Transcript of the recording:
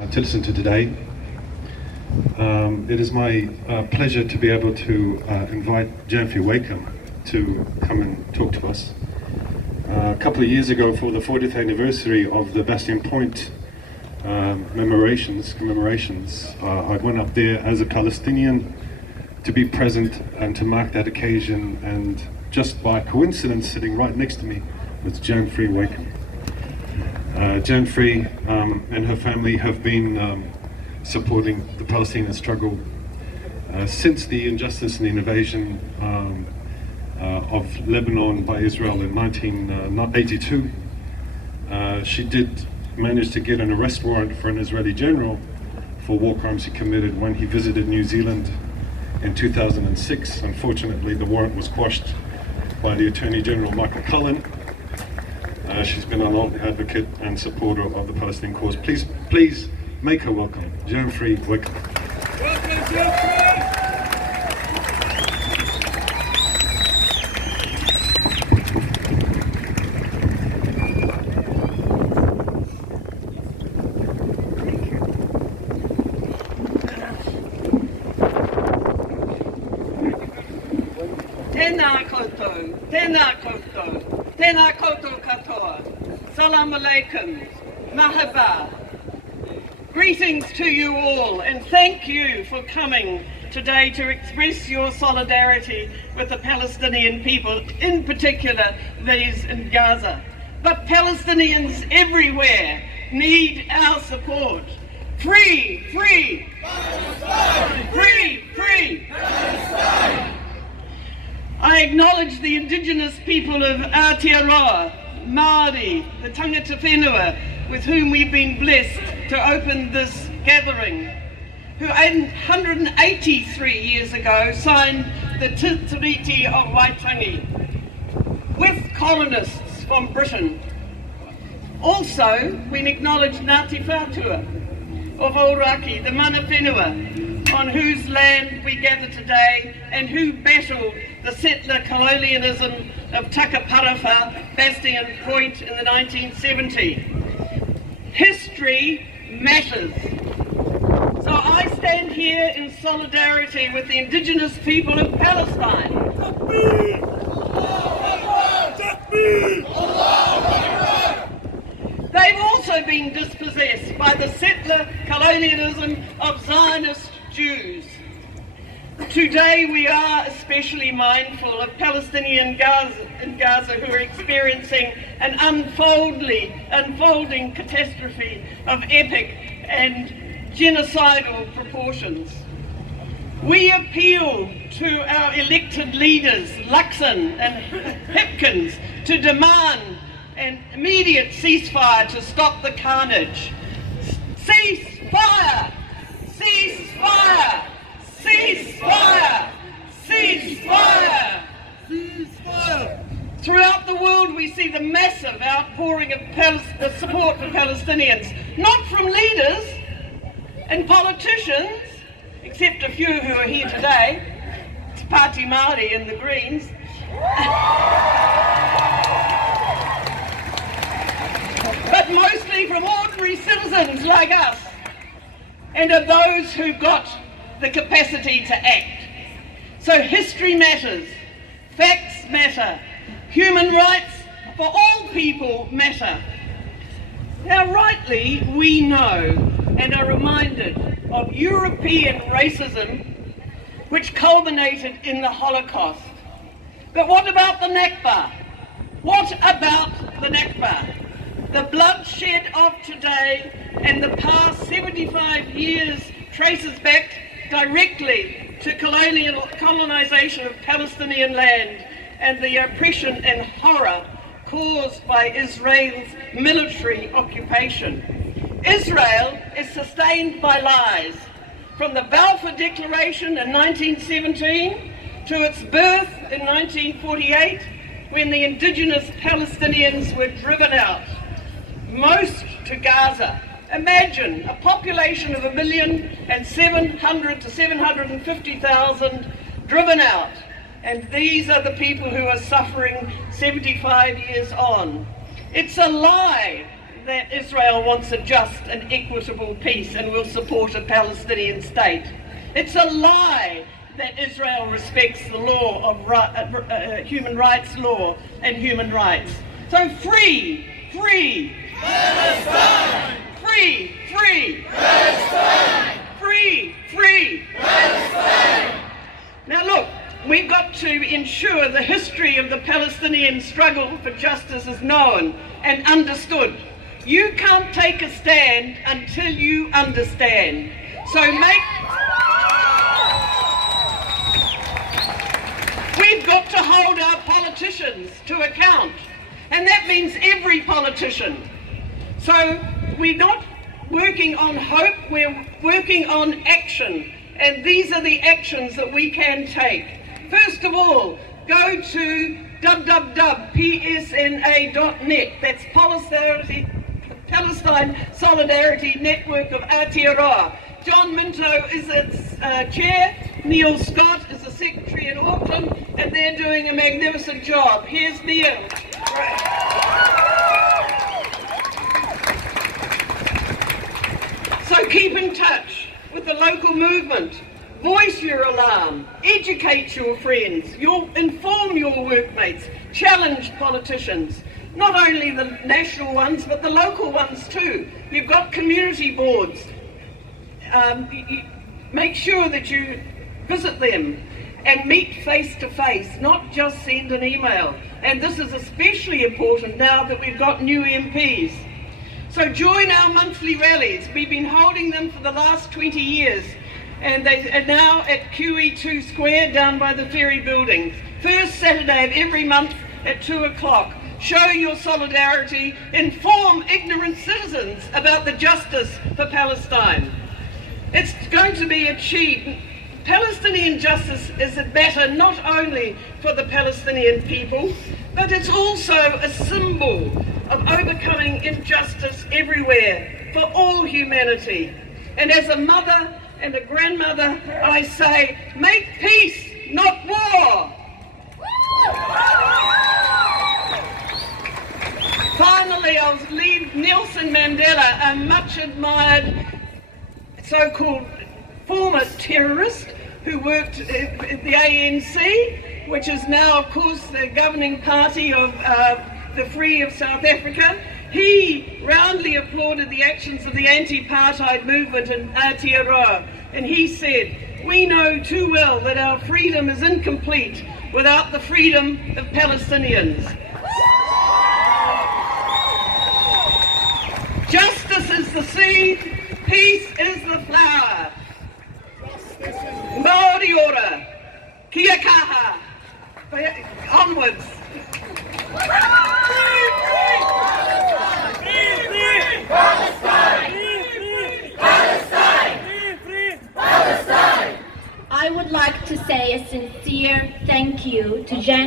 To listen to today. It is my pleasure to be able to invite Janfrie Waikim to come and talk to us. A couple of years ago, for the 40th anniversary of the Bastion Point commemorations, I went up there as a Palestinian to be present and to mark that occasion, and just by coincidence, sitting right next to me was Janfrie Waikim. Janfrie and her family have been supporting the Palestinian struggle since the injustice and the invasion of Lebanon by Israel in 1982. She did manage to get an arrest warrant for an Israeli general for war crimes he committed when he visited New Zealand in 2006. Unfortunately, the warrant was quashed by the Attorney General Michael Cullen. She's been a long advocate and supporter of the Palestinian cause. Please make her welcome. Janfrie Waikim. Welcome, Janfrie! Tēnā koutou, tēnā koutou, tēnā koutou katoa, salam alaikum, mahaba. Greetings to you all, and thank you for coming today to express your solidarity with the Palestinian people, in particular these in Gaza. But Palestinians everywhere need our support. Free, free, Palestine! Free, free, Palestine! I acknowledge the indigenous people of Aotearoa, Māori, the tangata whenua, with whom we've been blessed to open this gathering, who 183 years ago signed the Treaty of Waitangi with colonists from Britain. Also, we acknowledge Ngāti Whātua of Auraki, the mana whenua, on whose land we gather today and who battled the settler colonialism of Takaparawa, Bastion Point in the 1970s. History matters. So I stand here in solidarity with the indigenous people of Palestine. They've also been dispossessed by the settler colonialism of Zionist Jews. Today we are especially mindful of Palestinian in Gaza who are experiencing an unfolding catastrophe of epic and genocidal proportions. We appeal to our elected leaders, Luxon and Hipkins, to demand an immediate ceasefire to stop the carnage. Ceasefire! Ceasefire! Ceasefire! Ceasefire! Ceasefire! Throughout the world we see the massive outpouring of support for Palestinians, not from leaders and politicians, except a few who are here today, it's Pāti Māori and the Greens, but mostly from ordinary citizens like us, and of those who've got the capacity to act. So history matters, facts matter, human rights for all people matter. Now rightly we know and are reminded of European racism which culminated in the Holocaust. But what about the Nakba? What about the Nakba? The bloodshed of today and the past 75 years traces back directly to colonization of Palestinian land and the oppression and horror caused by Israel's military occupation. Israel is sustained by lies, from the Balfour Declaration in 1917 to its birth in 1948, when the indigenous Palestinians were driven out, most to Gaza. Imagine a population of 1,700,000 to 750,000 driven out, and these are the people who are suffering 75 years on. It's a lie that Israel wants a just and equitable peace and will support a Palestinian state. It's a lie that Israel respects the law of human rights law and human rights. So free Palestine! Free Palestine! Free Palestine! Now look, we've got to ensure the history of the Palestinian struggle for justice is known and understood. You can't take a stand until you understand. So we've got to hold our politicians to account, and that means every politician. So we're not working on hope, we're working on action, and these are the actions that we can take. First of all, go to www.psna.net, that's Palestine Solidarity Network of Aotearoa. John Minto is its chair, Neil Scott is the secretary in Auckland, and they're doing a magnificent job. Here's Neil. So keep in touch with the local movement. Voice your alarm, educate your friends, inform your workmates, challenge politicians, not only the national ones but the local ones too. You've got community boards. Make sure that you visit them and meet face to face, not just send an email. And this is especially important now that we've got new MPs. So join our monthly rallies. We've been holding them for the last 20 years. And they are now at QE2 Square down by the ferry buildings. First Saturday of every month at 2 o'clock. Show your solidarity, inform ignorant citizens about the justice for Palestine. It's going to be achieved. Palestinian justice is a matter not only for the Palestinian people, but it's also a symbol of overcoming injustice everywhere for all humanity. And as a mother and a grandmother, I say, make peace, not war. Finally, I'll leave Nelson Mandela, a much admired so-called former terrorist who worked at the ANC, which is now, of course, the governing party of the Free of South Africa. He roundly applauded the actions of the anti-apartheid movement in Aotearoa, and he said, "We know too well that our freedom is incomplete without the freedom of Palestinians." Justice is the seed, peace is the flower. Maori ora, kia kaha, onwards. I would like to say a sincere thank you to Janfrie